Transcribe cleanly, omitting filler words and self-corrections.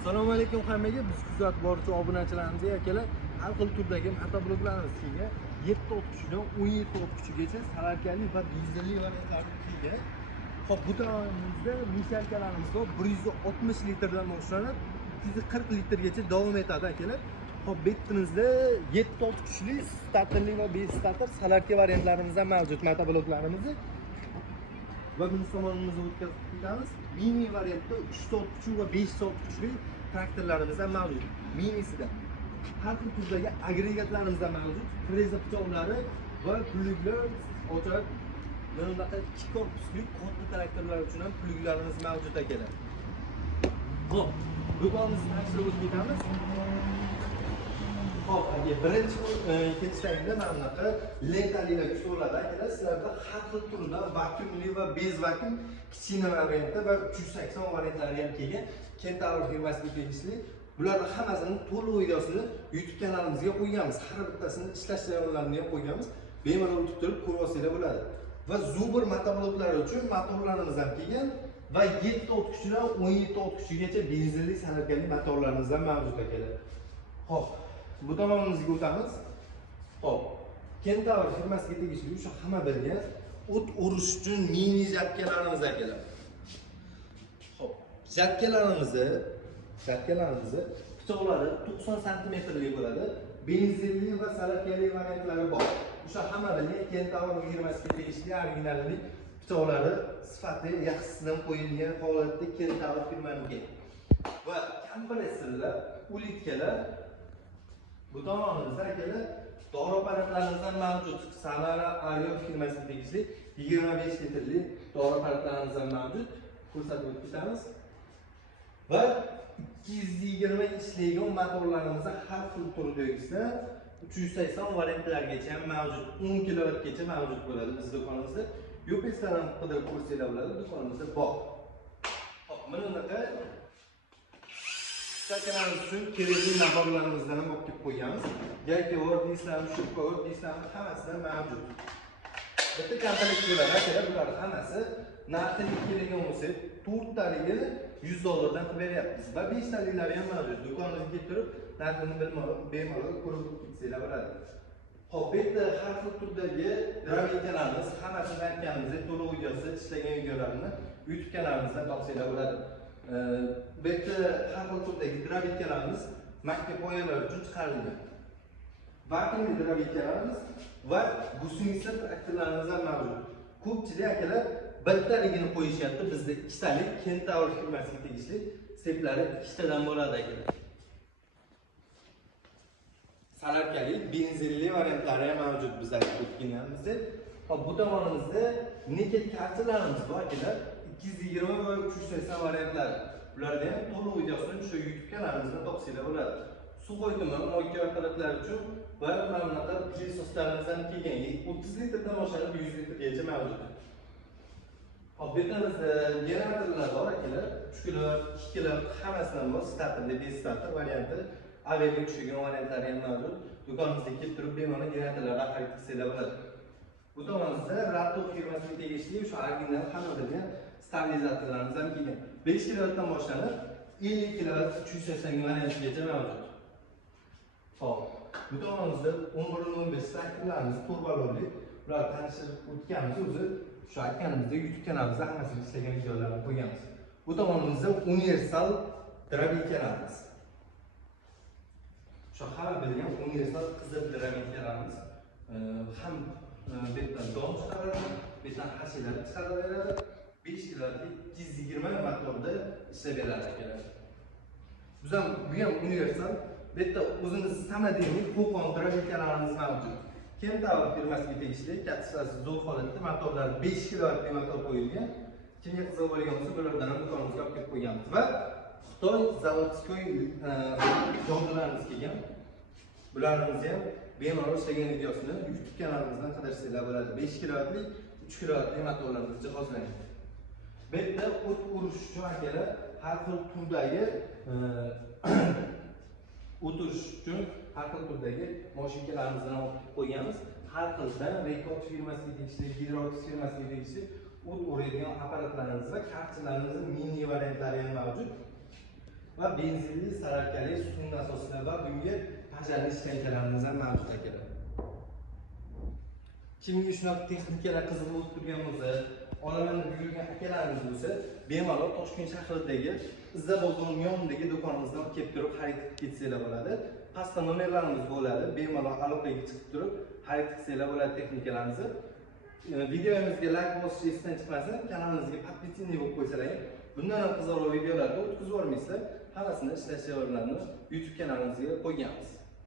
Assalomu alaykum hammaga. Biz kuzatib boruvchi obunachilarimizga akalar har xil turdagi motobloklarimiz kelgan 7 ot kuchidan 17 ot kuchigacha salarkali va benzinli variantlarni kelgan. Xo'p, bu tarafimizda mishalkalarimiz bor. 160 litrdan boshlanib 240 litrgacha davom etadi akalar. Xo'p, betimizda 7 ot kuchli starterli va bestarter salarka variantlarimiz ham mavjud motobloklarimiz. Va buni tomonimizga o'tkazib ketamiz. Mini variantda 3 soat kuchi va 5 soat kuchli traktorlarimiz ham mavjud. Minisida har xil turdagi agregatlarimiz ham mavjud. Freza pichoqlari va pulliklar ochib, bunaqa 2 korpusli katta traktorlar uchun ham pulliklarimiz mavjud akalar. Xo'p, do'konimizni tashlab o'tib ketamiz. Xo'p, birinchi ketishda mana bunaqa lentalilar kuchlilar akalar. Sizlarda har xil turda vakuumli va bez vakuum kichkina variantda va 380 variantlari ham kelgan. Kentaur firmasiga tegishli. Bularning hammasini to'liq videosini YouTube kanalimizga qo'yganmiz. Har bittasini ishlash jarayonlarini ham qo'yganmiz. Bemalol o'tib turib ko'rib olsanglar bo'ladi. Va Zubr motobloklar uchun motorlarimiz ham kelgan va 7 ot kuchidan 17 ot kuchigacha benzinli salarkali motorlarimiz ham mavjud akalar. Xo'p, bu tomonimizga o'tamiz. Xo'p, Kentaur firmasiga tegishli o'sha hamma bilgan o't urish uchun mini jarkalarimiz akalar. Xo'p, jarkalarimizni pichoqlari 90 santimetrlik bo'ladi. Benzinli va salarkali variantlari bor. O'sha hamma bilgan Kentaur firmasiga tegishli originalli pichoqlari sifati yaxshisidan qo'yilgan holatda Kentaur firmaniki. Va kompressorlar, ulitkalar bu tomonimizda akalar dori apparatlarimiz ham mavjud. Samara Ario firmasiga tegishli 25 litrli dori apparatlarimiz ham mavjud. Ko'rsatib o'tib ketamiz. Va 220 ishlaydigan motorlarimizni har xil turdagisi 380 variantlargacha ham mavjud. 10 kilovattgacha mavjud bo'ladi biz do'konimizda. Yo'qesdan qidirib ko'rsanglar bo'ladi, do'konimizda bor. Hop, mana bunaqa stakanamiz uchun kerakli naborlarimizdan ham olib kelib qo'yganmiz. Yoki ordislarni, shubka ordislarni hammasidan mavjud. Bitta komplekt bo'ladi akalar, bular hammasi narxini kelgan bo'lsa, 4 taligi $100 dan qilib beryapmiz va 5 taliklari ham mavjud. Do'konimizga kelib turib, narxini bemalol ko'rib ketsanglar bo'ladi. Xo'p, bu yerda har xil turdagi gravelkalarimiz, hammasini aytganimizdek to'liq videosi, ishlagan videolarini YouTube kanalimizda topsanglar bo'ladi. Bu yerda har xil turdagi gravelkalarimiz maktab poyalar uchun chiqarilgan. Vakuumli gravelkalarimiz va guseniца traktorlarimiz ham mavjud. Ko'pchilik akalar bittaligini qo'yishyapti. Bizda 2 talik Kentaur firmasiga tegishli steplari 2 tadan bo'ladi akalar. Salarkali benzinli variantlari ham mavjud biz aytib o'tganimizda. Hop, bu tomonimizda nikel kartalarimiz bor akalar. 220 va 380 variantlari. Bularda ham to'liq videosini o'sha YouTube kanalimizda topsanglar bo'ladi. Suvoy tuman moyka apparatlar uchun va mana bunaqa prisoslarimiz ham kelgan. 30 litrdan boshlanib 100 litrgacha mavjud. Hop, bu yerimizda generatorlar bor akalar. 3 kilo, 2 kilo hammasidan bor. Starterli, bestarter varianti. Aviaga tushigan variantlari ham mavjud. Do'konimizga kelib turib bemalol generatorlarni xarid qilsanglar bo'ladi. Bu tomonimizda Raptor firmasiga tegishli o'sha original hamma bilgan stabilizatorlarimiz ham kelgan. 5 kilovatdan boshlanib 50 kilovat 380 variantigacha mavjud. Hop, bu tomonimizda 11-15 traktorlarimiz turbolorli. Ular tanishib o'tganmiz, o'zi shu aytganimizda YouTube kanalimizda hammasini ishlagan videolarni qo'yganmiz. Bu tomonimizda universal drabilkalarimiz. Shu hamma bilgan universal qizil drabilkalarimiz ham betdan don chiqaradi, betdan hashalar chiqaraveradi. 5 kilovatlik 220 motorda ishlab beradi akalar. Biz ham bu ham universal. Bu yerda o'zimiz samadiylik qo'qon drabilkalarimiz mavjud. Kentaur firmasiga tegishli kattasi zo'r holatda motorlar 5 kilovatli motor qo'yilgan. Kimga qiziq bo'lgan bo'lsa, bulardan ham do'konimizga olib kelib qo'yganmiz va Xitoy zavodskoy jodlarimiz kelgan. Bularimizni ham bemalol ishlagan videosini YouTube kanalimizdan qidirsanglar bo'ladi. 5 kilovatli, 3 kilovatli motorlarimiz jihozlangan. Bu yerda o't urish uchun akalar har xil turdagi o'tirish uchun har xil turdagi mashinalarimizni olib qo'yganmiz. Har xildan Rekord firmasiga tegishli, Gidrox firmasiga tegishli o't uradigan apparatlarimiz va kartalarimiz mini variantlari ham mavjud. va benzinli sararkali sutun nasoslar va bunga bajarli shtankalarimiz ham mavjud akalar. Kimga shunaqa texnikalar qiziq bo'lib turgan bo'lsa, olaman deb yurgan akalarimiz bo'lsa, bemalol Toshkent shahridagi Izza bozorining yonidagi do'konimizdan kelib turib xarid qilsanglar bo'ladi. Pastda nomerlarimiz bo'ladi. Bemalol aloqaga chiqib turib xarid qilsanglar bo'ladi texnikalarimizni. Videomizga like bosishni esdan chiqmasin, kanalimizga podpisanniy bo'lib qo'ysalar, bundan ham qiziqroq videolarni o'tkazib yubormaysizlar. Hammasini ishlash jarayonlarini YouTube kanalimizga qo'yganmiz.